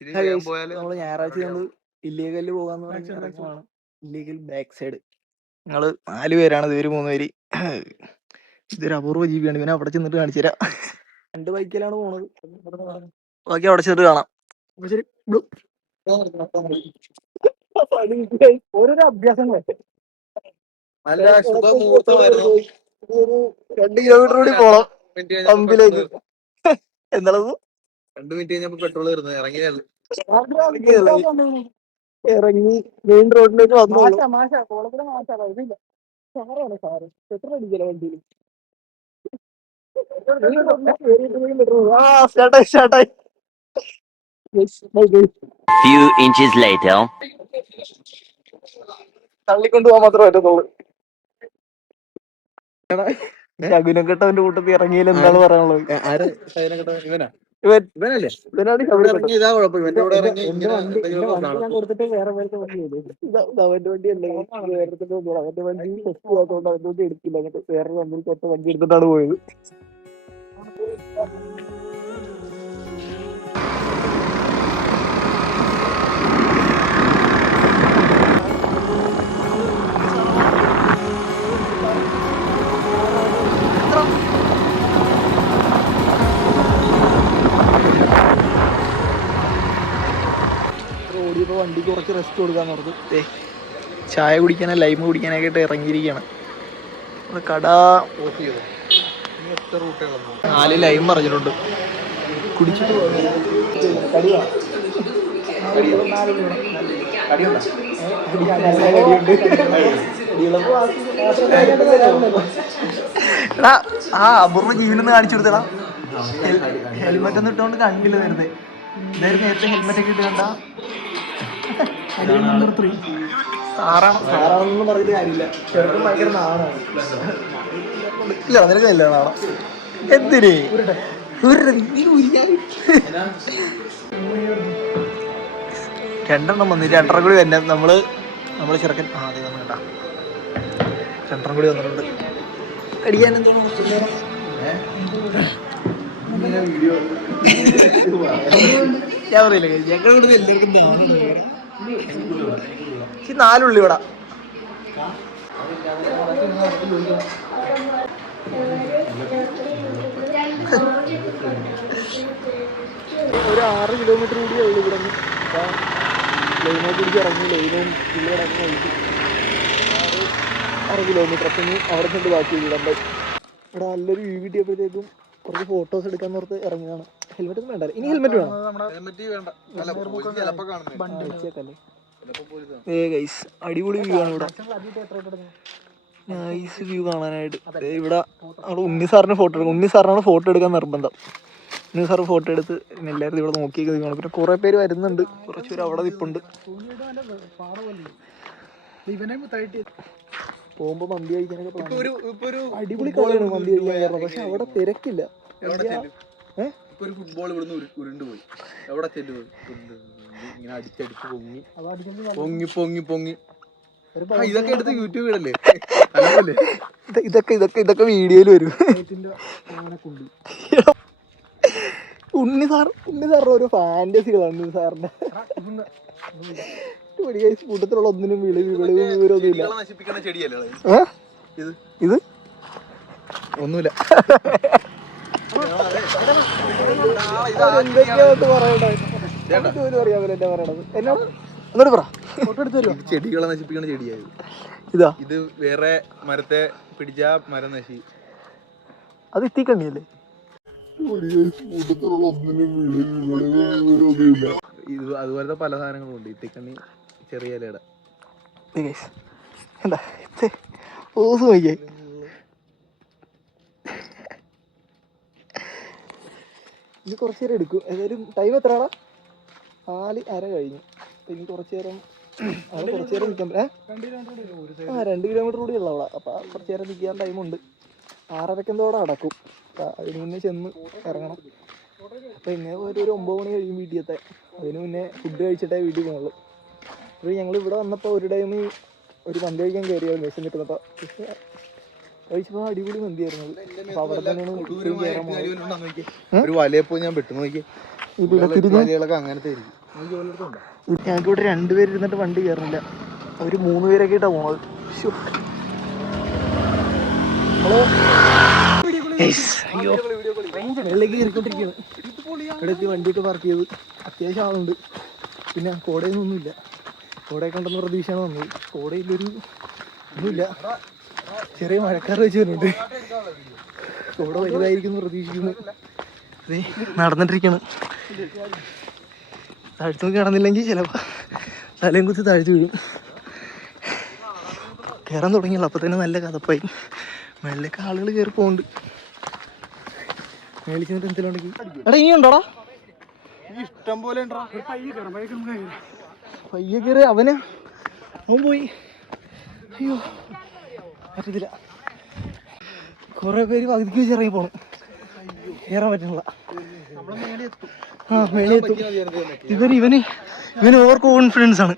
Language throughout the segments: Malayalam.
നമ്മള് ഞായറാഴ്ച നമ്മൾ ഇല്ലീഗലിൽ പോകാന്ന് പറഞ്ഞ് ഇറങ്ങുവാണ്. Illegal back side. ഞങ്ങള് 4 പേരാണ്, ഇവര് 3 പേര്. ഇതൊരു അപൂർവ ജീവിയാണ്. ഇവനെ അവിടെ ചെന്നിട്ട് കാണിച്ചു തരാം. 2 ബൈക്കിലാണ് പോണത്. ബാക്കി അവിടെ ചെന്നിട്ട് കാണാം. ശരി. ഓരോരോ അഭ്യാസങ്ങളെ 2 കിലോമീറ്റർ കൂടി പോണം പമ്പിലേക്ക്. എന്താണത്? 2 മിനിറ്റ് കഴിഞ്ഞപ്പോ പെട്രോൾ തീർന്നു. ഇറങ്ങി മെയിൻ റോഡിലേക്ക് വന്നു. Few inches later. തള്ളിക്കൊണ്ടുപോകാൻ മാത്രമേ പറ്റത്തുള്ളൂ. ശകുനക്കെട്ടവന്റെ കൂട്ടത്തിൽ ഇറങ്ങിയാൽ എന്താണ് പറയാനുള്ളത്? ഇവനാണ് കൊടുത്തിട്ട് വേറെ അവന്റെ വണ്ടിയല്ലേ, അവന്റെ വണ്ടി ടെസ്റ്റ് ചെയ്യാത്തതുകൊണ്ട് അവന്റെ വണ്ടി എടുക്കില്ല. എന്നിട്ട് വേറെ വണ്ടി എടുത്തിട്ടാണ് പോയത്. ഓടിയപ്പോ വണ്ടിക്ക് കുറച്ച് റെസ്റ്റ് കൊടുക്കാന്ന് പറഞ്ഞു. ചായ കുടിക്കാനോ ലൈമ് കുടിക്കാനൊക്കെ ആയിട്ട് ഇറങ്ങിയിരിക്കുകയാണ്. കട 4 ലൈം പറഞ്ഞിട്ടുണ്ട്. കുടിച്ചിട്ട് അപൂർവ ജീവിലൊന്ന് കാണിച്ചു കൊടുത്തടാ. ഹെൽമെറ്റ് ഒന്നും ഇട്ടുകൊണ്ട് കണ്ടില്ല നേരത്തെ. എന്തായാലും നേരത്തെ ഹെൽമെറ്റ് ഒക്കെ ഇട്ട് കണ്ട സാറാണെന്നൊന്നും പറഞ്ഞിട്ട് കാര്യമില്ല. ചെറുപ്പം ഭയങ്കര നാണാണ്. ഇല്ല നിനക്ക് കല്യാണം എന്തിനേ രണ്ടെണ്ണം വന്നിട്ട് 2.5 കൂടി തന്നെ നമ്മള് ചെറുക്കൻ അതെ വന്നിട്ടാ 2.5 കൂടി വന്നിട്ടുണ്ട്. അടിക്കാൻ എന്തോന്നു ഞാൻ പറയില്ല. ഞങ്ങളുടെ എല്ലാവർക്കും 4 ഉള്ളി ഇവിടെ. ഒരു 6 കിലോമീറ്റർ കൂടിയേ ഉള്ളൂ ഇവിടെ നിന്ന്. ലൈനോ പിടിച്ച് ഇറങ്ങി ലൈനും പുള്ളി കിടക്കുന്ന വഴിക്ക് 6 കിലോമീറ്റർ. അപ്പം ഇനി അവിടെ ചെന്ന് ബാക്കി ഇടണ്ട. ഇവിടെ നല്ലൊരു വ്യൂ കിട്ടിയപ്പോഴത്തേക്കും കുറച്ച് ഫോട്ടോസ് എടുക്കാൻ ഓർത്ത് ഇറങ്ങിയതാണ്. ഹെൽമെറ്റ് ഒന്നും വേണ്ട. ഇനി ഹെൽമെറ്റ് വേണം. അടിപൊളി വ്യൂ ആണ് ഇവിടെ. നൈസ് വ്യൂ കാണാനായിട്ട്. ഇവിടെ അവിടെ ഉണ്ണി സാറിന് ഫോട്ടോ എടുക്കും. ഉണ്ണി സാറിനാണ് ഫോട്ടോ എടുക്കാൻ നിർബന്ധം. ഉണ്ണി സാറ് ഫോട്ടോ എടുത്ത് പിന്നെ എല്ലാവരും ഇവിടെ നോക്കിയൊക്കെ നിൽക്കണം. പിന്നെ കുറേ പേര് വരുന്നുണ്ട്. കുറച്ച് പേര് അവിടെ നിൽപ്പുണ്ട്. പോകുമ്പോ മന്തി കഴിക്കാനൊക്കെ അടിപൊളി കളിയാണ് മന്തി കഴിക്കാൻ. പക്ഷെ അവിടെ തിരക്കില്ല. ഫുട്ബോൾ ഇവിടുന്ന് ഉരുണ്ടുപോയി. എവിടെ ചെല്ലുപോയി ഇങ്ങനെ അടിച്ചടിച്ച് പൊങ്ങി ഇതൊക്കെ എടുത്ത് യൂട്യൂബ് ഇടല്ലേ? ഇതൊക്കെ വീഡിയോയിൽ വരും. ഉണ്ണി സാറിന്റെ ഒരു ഫാന്റസികളാണ് ഉണ്ണി സാറിന്റെ. കൂട്ടത്തിലുള്ള ഒന്നിനും വിവരമൊന്നുമില്ല. ഇത് ഒന്നുമില്ല. ചെടികളെ നശിപ്പിക്കണ ചെടിയായത്. ഇത് വേറെ മരത്തെ പിടിച്ച മരം നശി. അത് ഇത്തിക്കണ്ണിയല്ലേ? ഇത് അതുപോലത്തെ പല സാധനങ്ങളും ഉണ്ട്. ഇത്തിക്കണ്ണി ചെറിയ ഇലയുടെ എന്താ ഓസ് നോക്കിയേ. ഇനി കുറച്ചു നേരം എടുക്കും. ഏതായാലും ടൈം എത്രയാണോ? 4:30 കഴിഞ്ഞു. ഇനി കുറച്ചു നേരം നിൽക്കാൻ 2 കിലോമീറ്റർ കൂടി ഉള്ള അവിടെ. അപ്പം കുറച്ചു നേരം നിൽക്കാൻ ടൈമുണ്ട്. 6:30 എന്തോടെ അടക്കും. അതിന് മുന്നേ ചെന്ന് ഇറങ്ങണം. അപ്പം ഇങ്ങനെ പോയിട്ട് ഒരു 9 മണി കഴിയും വീട്ടിൽ എത്താൻ. അതിന് മുന്നേ ഫുഡ് കഴിച്ചിട്ടേ വീട്ടിൽ പോകുള്ളൂ. അപ്പോൾ ഞങ്ങൾ ഇവിടെ വന്നപ്പോൾ ഒരു ടൈം ഒരു മന്തി കഴിക്കാൻ കയറിയായിരുന്നു. ദിവസം കിട്ടുന്നപ്പോൾ കഴിച്ചപ്പോൾ അടിപൊളി മന്തിയായിരുന്നു. അപ്പോൾ അവിടെ തന്നെയാണ് ഒരു വലയപ്പോ ഞാൻ പെട്ടു നോക്കി. അങ്ങനത്തെ ഞങ്ങൾക്ക് ഇവിടെ 2 പേര് ഇരുന്നിട്ട് വണ്ടി കയറുന്നില്ല. അവർ 3 പേരൊക്കെ ആയിട്ടാണ് പോണത്. ഹലോ അയ്യോ വെള്ളിലേക്ക് കയറിക്കൊണ്ടിരിക്കുകയാണ്. ഇവിടെ എത്തി വണ്ടിയൊക്കെ പാർക്ക് ചെയ്ത്. അത്യാവശ്യം ആളുണ്ട്. പിന്നെ കോടയൊന്നുമില്ല. കോടയൊക്കെ ഉണ്ടെന്ന് പ്രതീക്ഷയാണ് വന്നത്. കോടയിലൊരു ഒന്നുമില്ല. ചെറിയ മഴക്കാർ വെച്ച് വരുന്നുണ്ട്. കോട വലുതായിരിക്കും പ്രതീക്ഷിക്കുന്നു. അതെ നടന്നിട്ടിരിക്കുകയാണ്. താഴ്ത്തു നോക്കി നടന്നില്ലെങ്കിൽ ചിലപ്പോൾ തലയും കുത്തി താഴ്ത്തി വീഴും. കയറാൻ തുടങ്ങിയല്ലോ. അപ്പോൾ തന്നെ നല്ല കഥപ്പായി. മേളിലേക്ക് ആളുകൾ കയറി പോകുന്നുണ്ട്. മേളിൽ ചെന്നിട്ട് എന്തെങ്കിലും ഉണ്ടെങ്കിൽ എടാ ഇനിയുണ്ടോടാ ഇഷ്ടം പോലെ പയ്യെ കയറി അവൻ പോയി. അയ്യോ പറ്റത്തില്ല. കുറേ പേര് പകുതിക്ക് വെച്ച് ഇറങ്ങി പോകണം. കയറാൻ പറ്റുന്നില്ല. മേളിയെത്തും. ഇവന് ഓവർ കോൺഫിഡൻസ് ആണ്.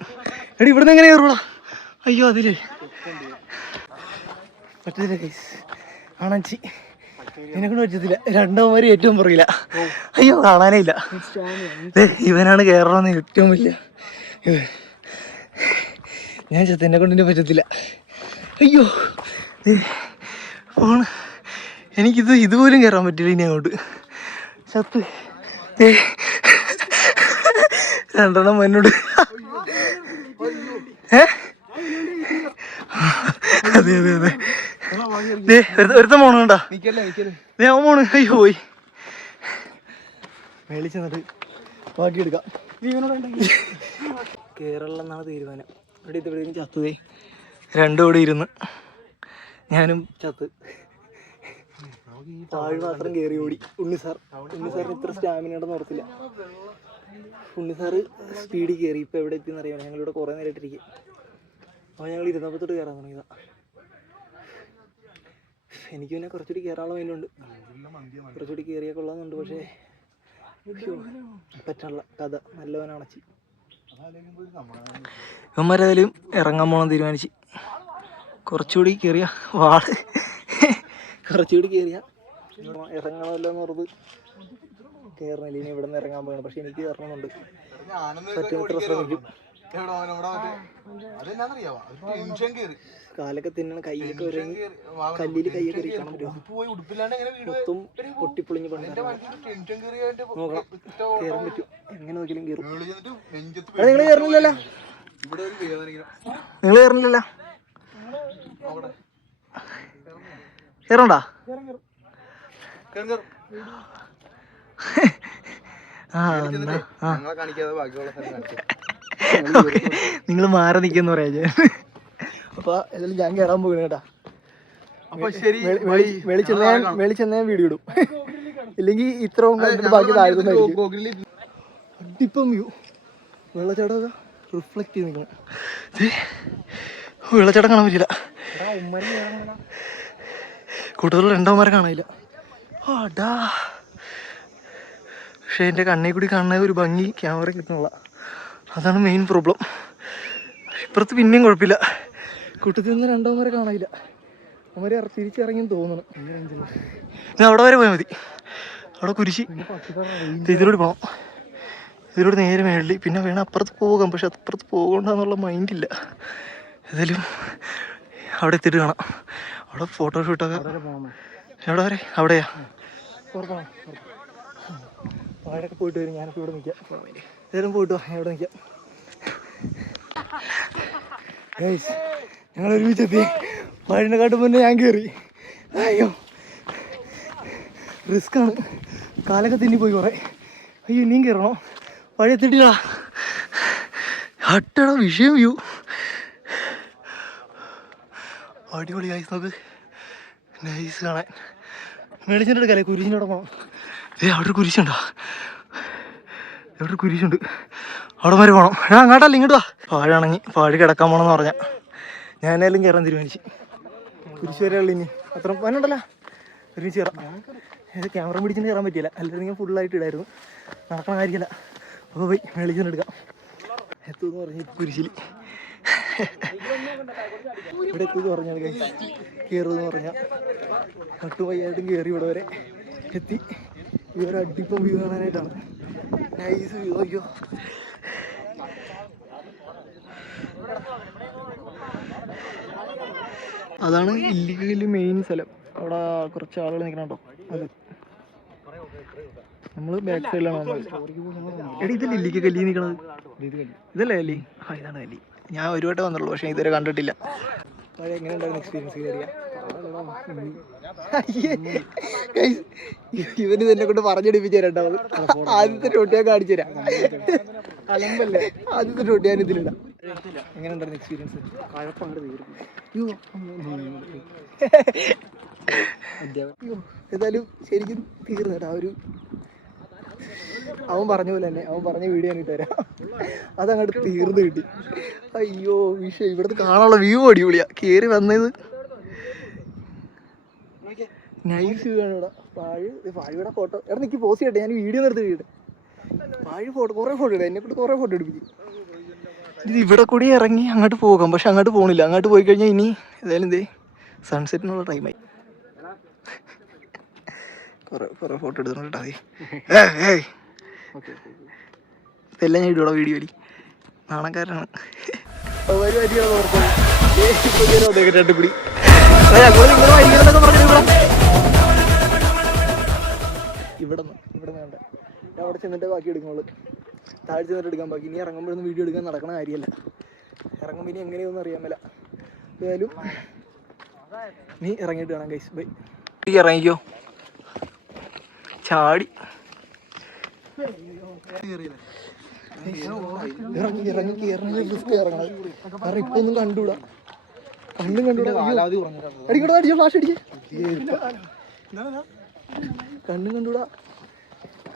എടാ ഇവിടുന്ന് എങ്ങനെ കയറുള്ളൂ? അയ്യോ അതില് പറ്റത്തില്ല ഗൈസ്. ആണച്ചി എന്നെക്കൊണ്ട് പറ്റത്തില്ല. 2 ഏറ്റവും പറയില്ല. അയ്യോ കാണാനേ ഇല്ല. ഇവനാണ് കയറണമെന്ന് ഏറ്റവും വലിയ. ഞാൻ ചത്ത എന്നെ കൊണ്ട് പറ്റത്തില്ല. അയ്യോ ഫോണ് എനിക്കിത് ഇതുപോലും കയറാൻ പറ്റില്ല. ഇനി അങ്ങോട്ട് ചത്ത് 2 മണ്ണോട്. അതെ അതെ അതെ. ഒരുത്ത മോണ് കണ്ടാ അവൻ മോണ്. അയ്യോ പോയി. മേളിൽ ചെന്നിട്ട് ബാക്കി എടുക്കാം. കേരളം എന്നാണ് തീരുമാനം. ഇവിടെ ഇതുവരെയും ചത്തതേ 2 കൂടെ ഇരുന്ന് ഞാനും ചത്ത്. താഴ് മാത്രം കയറി ഓടി. ഉണ്ണിസാറിന് ഇത്ര സ്റ്റാമിന ഉണ്ടെന്ന് ഓർത്തില്ല. ഉണ്ണിസാറ് സ്പീഡിൽ കയറി. ഇപ്പം എവിടെ എത്തിയെന്ന് അറിയാം. ഞങ്ങളിവിടെ കുറേ നേരമായിട്ടിരിക്കും. അപ്പോൾ ഞങ്ങൾ ഇരുന്നപ്പോൾ തൊട്ട് കയറാൻ തുടങ്ങിയതാണ്. എനിക്ക് പിന്നെ കുറച്ചുകൂടി കയറാനുള്ള മൈൻഡുണ്ട്. കുറച്ചുകൂടി കയറിയാൽ കൊള്ളാമെന്നുണ്ട്. പക്ഷേ പറ്റാനുള്ള കഥ നല്ലവനാണച്ചി. ഇവന്മാരേതായാലും ഇറങ്ങാൻ പോകണം തീരുമാനിച്ച്. കുറച്ചുകൂടി കയറിയ കുറച്ചുകൂടി കയറിയ ഇറങ്ങണമല്ലോ എന്ന് ഓർത്ത് കയറണില്ല. ഇനി ഇവിടെ നിന്ന് ഇറങ്ങാൻ പോകണം. പക്ഷെ എനിക്ക് കയറണമെന്നുണ്ട്. പറ്റുന്നത്ര ശ്രമിക്കും. കാലൊക്കെ തിന്നണം. കൈയൊക്കെ വരങ്ങി കല്ലിൽ കൈയൊക്കെ കാണാൻ പറ്റുമോ? മൊത്തം പൊട്ടിപ്പൊളിഞ്ഞ് നോക്കാം. കയറാൻ പറ്റും. എങ്ങനെ നോക്കിയാലും കയറും. നിങ്ങൾ കയറുന്നില്ലല്ലോ. നിങ്ങൾ കയറുന്നില്ലല്ലോ. കയറണ്ടാ? നിങ്ങൾ മാറി നിൽക്കുന്ന പറയാ ഞാൻ. അപ്പൊ ഏതായാലും ഞാൻ കയറാൻ പോകുന്നു കേട്ടാ. വെളിച്ചെന്ന ഞാൻ വീഡിയോ ഇടും. ഇല്ലെങ്കിൽ ഇത്ര ബാക്കി താഴ്ത്തുന്നതായിരിക്കും. അടിപ്പം വ്യൂ. വെള്ളച്ചാട്ടം റിഫ്ലക്ട് ചെയ്ത് നിൽക്കണം. വെള്ളച്ചാട്ടം കാണാൻ പറ്റില്ല. കൂട്ടത്തിൽ 2 കാണാനില്ല. ആടാ പക്ഷേ എൻ്റെ കണ്ണിൽ കൂടി കാണുന്ന ഒരു ഭംഗി ക്യാമറ കിട്ടുന്നില്ല. അതാണ് മെയിൻ പ്രോബ്ലം. ഇപ്പുറത്ത് പിന്നെയും കുഴപ്പമില്ല. കൂട്ടത്തിൽ നിന്ന് 2 കാണാനില്ല. അവരെ തിരിച്ചിറങ്ങിയെന്ന് തോന്നണം. ഞാൻ അവിടെ വരെ പോയാൽ മതി. അവിടെ കുരിശി ഇതിലൂടെ പോകാം. ഇതിലൂടെ നേരെ മേളിൽ. പിന്നെ വേണം അപ്പുറത്ത് പോകാം. പക്ഷെ അപ്പുറത്ത് പോകണ്ടെന്നുള്ള മൈൻഡില്ല. ഏതായാലും അവിടെ എത്തിയിട്ട് കാണാം. അവിടെ ഫോട്ടോഷൂട്ടൊക്കെ എവിടെ വരെ? അവിടെയാ താഴെയൊക്കെ പോയിട്ട് വരും. ഞാനിപ്പോൾ ഇവിടെ നിൽക്കാം. ഏതായാലും പോയിട്ട് വാ. ഞാൻ ഇവിടെ നിൽക്കാം. ഞങ്ങൾ ഒരുമിച്ചെത്തി. വാഴിനെക്കാട്ട് മുന്നേ ഞാൻ കയറി. അയ്യോ റിസ്ക്കാണ്. കാലൊക്കെ തിന്നിപ്പോയി കുറേ. അയ്യോ ഇനിയും കയറണോ? വഴി എത്തിയിട്ടില്ല. അട്ടടാ വിഷയം വ്യൂ. അടിപൊളി ഐസ്. നോക്ക് നൈസ് കാണാൻ. മേടിച്ചിട്ട് എടുക്കാല്ലേ? കുരിശിൻ്റെ അവിടെ പോകണം. അവിടെ ഒരു കുരിശുണ്ടോ? എവിടെ ഒരു കുരിശുണ്ട്. അവിടെ വരെ പോകണം. അങ്ങോട്ടല്ല ഇങ്ങോട്ട് വാ. പാഴാണെങ്കിൽ പാഴ് കിടക്കാൻ പോകണമെന്ന് പറഞ്ഞാൽ ഞാനായാലും കയറാൻ തീരുമാനിച്ചു. കുരിശ് വരെ ഉള്ളു. ഇനി അത്ര വന്നുണ്ടല്ലോ. ഒരുമിച്ച് കയറാം. ക്യാമറ പിടിച്ചിട്ട് കയറാൻ പറ്റിയില്ല. അല്ലെങ്കിൽ ഞാൻ ഫുള്ളായിട്ട് ഇടായിരുന്നു. നടക്കണ കാര്യമല്ല. അപ്പോൾ പോയി മേളിച്ചോണ്ട് എടുക്കാം. എത്തുമെന്ന് പറഞ്ഞ് കുരിശിൽ ഇവിടെ എത്തുമെന്ന് പറഞ്ഞാൽ കയറുമെന്ന് പറഞ്ഞാൽ കട്ടുപയ്യായിട്ടും കയറി ഇവിടെ വരെ എത്തി. ഇവരെ അടിപ്പം വ്യൂ കാണാനായിട്ടാണ്. Nice view. അയ്യോ അതാണ് ഇല്ലിക്കല് മെയിൻ സ്ഥലം. അവിടെ കുറച്ച് ആളുകൾ നിൽക്കണോ അത്. നമ്മള് ബാക്ക് സൈഡിലാണ് വന്നത്. എടി ഇതല്ലേ ഇല്ലിക്ക കല്ലി നിൽക്കണത്? ഇതല്ലേ കല്ലി? ആ ഇതാണ് കല്ലി. ഞാൻ ഒരു വട്ടം വന്നുള്ളൂ, പക്ഷെ ഇതുവരെ കണ്ടിട്ടില്ല. എങ്ങനെ ഉണ്ടായിരുന്നു എക്സ്പീരിയൻസ്? ഇവന് തന്നെ കൊണ്ട് പറഞ്ഞെടുപ്പിച്ചു തരണ്ടാവും. ആദ്യത്തെ ഷോട്ട് ഞാൻ കാണിച്ചു തരാം. അലമ്പല്ലേ, ആദ്യത്തെ ഷോട്ട് ഞാൻ ഇതിലിടാം. എങ്ങനെ ഉണ്ടായിരുന്നു എക്സ്പീരിയൻസ്? ഏതായാലും ശരിക്കും തീർന്നു കേട്ടോ. അവൻ പറഞ്ഞ പോലെ തന്നെ, അവൻ പറഞ്ഞ വീഡിയോ ഞാൻ ഇട്ട് തരാം. അതങ്ങോട്ട് തീർന്നു കിട്ടി. അയ്യോ വിഷയം. ഇവിടുത്തെ കാണാനുള്ള വ്യൂ അടിപൊളിയാ. കയറി വന്നത് നൈസ് വ്യൂ ആണ്. ഇവിടെ പാഴിയുടെ ഫോട്ടോ. എടാ നിൽക്കി പോസ്റ്റ് ചെയ്യട്ടെ, ഞാൻ വീഡിയോ നിർത്തി വീട്ടെ. പാഴി ഫോട്ടോ കുറേ ഫോട്ടോ ഇടാം. എന്നെ കൊണ്ട് കുറേ ഫോട്ടോ എടുപ്പിക്കും. ഇത് ഇവിടെ കൂടി ഇറങ്ങി അങ്ങോട്ട് പോകാം, പക്ഷെ അങ്ങോട്ട് പോകണില്ല. അങ്ങോട്ട് പോയി കഴിഞ്ഞാൽ ഇനി ഏതായാലും എന്തേ സൺസെറ്റിനുള്ള ടൈമായി. കുറേ ഫോട്ടോ എടുത്തിട്ടുണ്ട് കേട്ടോ. ഇതെല്ലാം ഞാൻ ഇടൂടാ വീഡിയോയിൽ. നാണക്കാരനാണ്. ഇവിടെ വേണ്ട, ഞാൻ അവിടെ ചെന്നിട്ട് ബാക്കി എടുക്കുള്ളൂ. താഴെ ചെന്നിട്ട് എടുക്കാൻ ബാക്കി. ഇനി ഇറങ്ങുമ്പോഴൊന്നും വീഡിയോ എടുക്കാൻ നടക്കണ കാര്യമല്ല. ഇറങ്ങുമ്പോൾ ഇനി എങ്ങനെയൊന്നും അറിയാൻ മേല. ഏതായാലും നീ ഇറങ്ങിയിട്ട് കാണാം ഗൈസ്. ബൈ. ഇറങ്ങിക്കോ. ചാടി ഇറങ്ങി റിസ്ക് ഇറങ്ങണം. കാരണം ഇപ്പൊ ഒന്നും കണ്ടൂടാ, കണ്ടും കണ്ടൂടാ. അടിക്കടാ, അടിച്ചോ, ഫ്ലാഷ് അടിച്ച്. കണ്ണും കണ്ടൂടാ.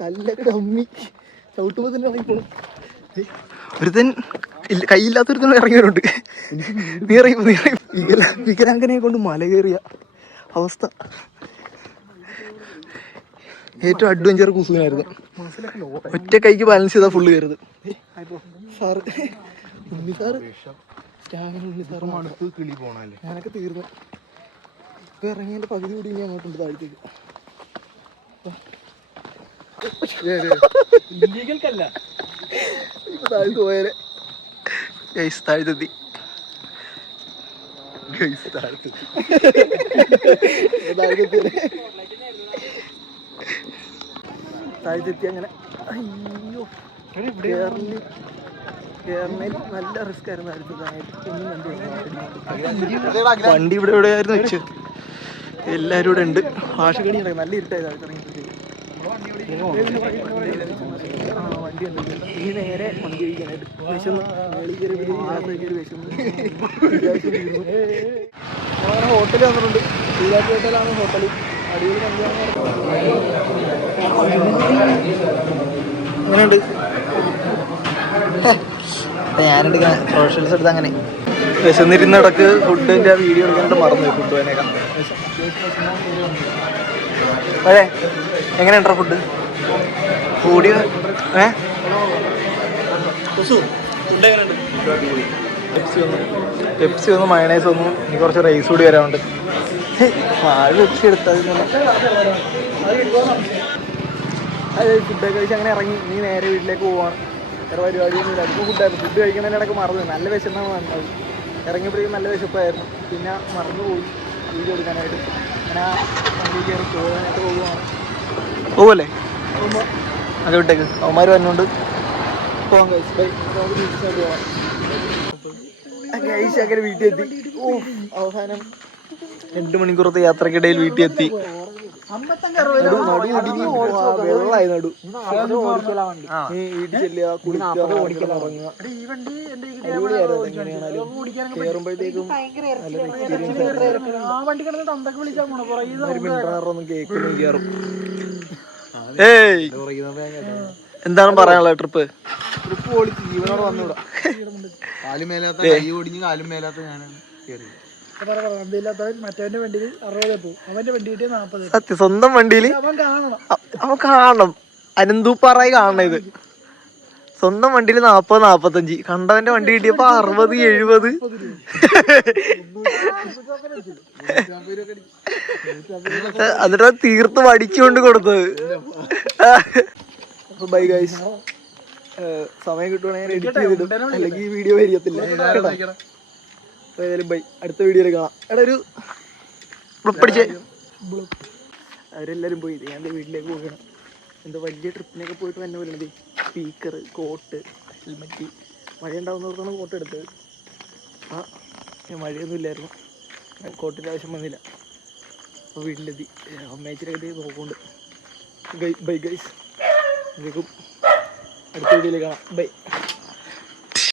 കല്ലൊക്കെ ഡമ്മി ചവിട്ടുമ്പോ തന്നെ ഇറങ്ങിപ്പോണം. ഒരുത്തൻ കയ്യില്ലാത്തൊരുത്തൻ ഇറങ്ങിയവരുണ്ട്. നീ ഇറങ്ങി വികലാംഗനെ കൊണ്ട് മല കയറിയ അവസ്ഥ. ഏറ്റവും അഡ്വഞ്ചർ കുസുവിനായിരുന്നു. ഒറ്റ കൈക്ക് ബാലൻസ് ചെയ്താൽ ഫുള്ള് കയറുന്നത്. സാറ് ഉണ്ണി സാറ് സ്റ്റാമിന ഉണ്ണി സാറ് മടുത്ത് കിളി പോണല്ലേ. ഞാനൊക്കെ തീർന്നു. ഇപ്പൊ ഇറങ്ങിയതിന്റെ പകുതി കൂടി ഇനി അങ്ങോട്ടുണ്ട് താഴത്തേക്ക്. ഇപ്പൊ താഴത്ത് പോയാലേ താഴത്തെത്തി. താഴത്തെത്തി അങ്ങനെ. അയ്യോ, കേരളയിൽ നല്ല റിസ്ക് ആയിരുന്നു. വണ്ടി ഇവിടെ എവിടെയായിരുന്നു വെച്ച്. എല്ലാവരും ഇവിടെ ഉണ്ട്. ഭാഷകടി നടക്കും. നല്ല ഇരുട്ടായി താഴത്തിറങ്ങിയപ്പോഴത്തേക്ക്. വണ്ടി ഉണ്ട്. ഇനി നേരെ വണ്ടി കഴിക്കാനായിട്ട് വിശന്ന് മേളിൽ കയറി വിശന്ന് ഞങ്ങളങ്ങനെ ഹോട്ടലിൽ വന്നിട്ടുണ്ട്. ഈരാറ്റ് ഹോട്ടലാണ് ഹോട്ടൽ. അടിപൊളി അങ്ങനെയുണ്ട്. ഞാനെടുക്കാൻ പ്രൊഫഷണൽസ് എടുത്ത് അങ്ങനെ വിശന്നിരുന്ന ഇടക്ക് ഫുഡിൻ്റെ വീഡിയോ എടുക്കാനായിട്ട് മറന്നു പോയി. ഫുഡ് പോയതിനേക്കാം. അതെ, എങ്ങനെയുണ്ടോ ഫുഡ്? കൂടി പെപ്സി ഒന്നും മയണൈസ് ഒന്നും. ഇനി കുറച്ച് റൈസ് കൂടി വരാറുണ്ട്. പെപ്സി എടുത്തത് അത് ഫുഡൊക്കെ കഴിച്ച് അങ്ങനെ ഇറങ്ങി. ഇനി നേരെ വീട്ടിലേക്ക് പോവാണ്. വേറെ പരിപാടിയൊന്നുമില്ല. അതിപ്പോൾ ഫുഡായിരുന്നു. ഫുഡ് കഴിക്കുന്നതിൻ്റെ ഇടയ്ക്ക് മറന്നു. നല്ല വിശന്നാണ് വന്നത്. ഇറങ്ങിയപ്പോഴേക്കും നല്ല വിശപ്പായിരുന്നു. പിന്നെ മറന്നു പോയി വീഡിയോ എടുക്കാനായിട്ട്. അങ്ങനെ വണ്ടി കയറി പോകാനായിട്ട് പോവുകയാണ്. പോവല്ലേ? അത് വിട്ടേക്ക്. അവന്മാർ വന്നുകൊണ്ട് പോകാൻ കഴിച്ചു. നമുക്ക് തിരിച്ചായിട്ട് പോകാം. കഴിച്ച് അങ്ങനെ വീട്ടിൽ എത്തി. അവസാനം 2 മണിക്കൂറത്തെ യാത്രക്കിടയിൽ വീട്ടിൽ എത്തി. വെള്ളമായി നടു. വീട്ടിൽ ചെല്ലുക, കുളിക്കുക, ഉറങ്ങുക. എങ്ങനെയാണാലും കയറുമ്പോഴത്തേക്കും നല്ലൊരു എക്സ്പീരിയൻസ് ആയിരുന്നു. കേൾക്കുന്നു കയറും. എന്താണ് പറയാനുള്ളത്? ട്രിപ്പ് പൊളിച്ച് ജീവനോട് വന്നൂടാ. കാലും മേലാത്ത കൈ ഓടിഞ്ഞ് കാലും മേലാത്ത ഞാനാണ് കയറി. സത്യം, സ്വന്തം വണ്ടിയിൽ അവൻ കാണണം. അനന്തൂപ്പാറായി കാണണം. ഇത് സ്വന്തം വണ്ടിയിൽ 40-45. കണ്ടവന്റെ വണ്ടി കിട്ടിയപ്പോ 60-70. എന്നിട്ട് തീർത്ത് വടിച്ചുകൊണ്ട് കൊടുത്തത്. Bye guys. സമയം കിട്ടുവാണെങ്കിൽ എഡിറ്റ് ചെയ്തിടും, അല്ലെങ്കിൽ ഈ വീഡിയോ വരികത്തില്ല. അപ്പോൾ ഏതായാലും ബൈ, അടുത്ത വീഡിയോയിൽ കാണാം. എടാ ഒരു പിടിച്ചേ. അവരെല്ലാവരും പോയി, ഞാൻ എൻ്റെ വീട്ടിലേക്ക് പോവുകയാണ്. എന്തോ വലിയ ട്രിപ്പിനൊക്കെ പോയിട്ട് തന്നെ പോലുണ്ട്. Speaker, coat, helmet. മഴ ഉണ്ടാവുന്നവർക്കാണ് കോട്ട് എടുത്തത്. മഴയൊന്നും ഇല്ലായിരുന്നു, കോട്ടിൻ്റെ ആവശ്യം വന്നില്ല. അപ്പോൾ വീട്ടിലെത്തി അമ്മേച്ചിനൊക്കെ നോക്കുന്നുണ്ട്. ബൈ ഗൈസ്, അടുത്ത വീഡിയോയിൽ കാണാം. ബൈ.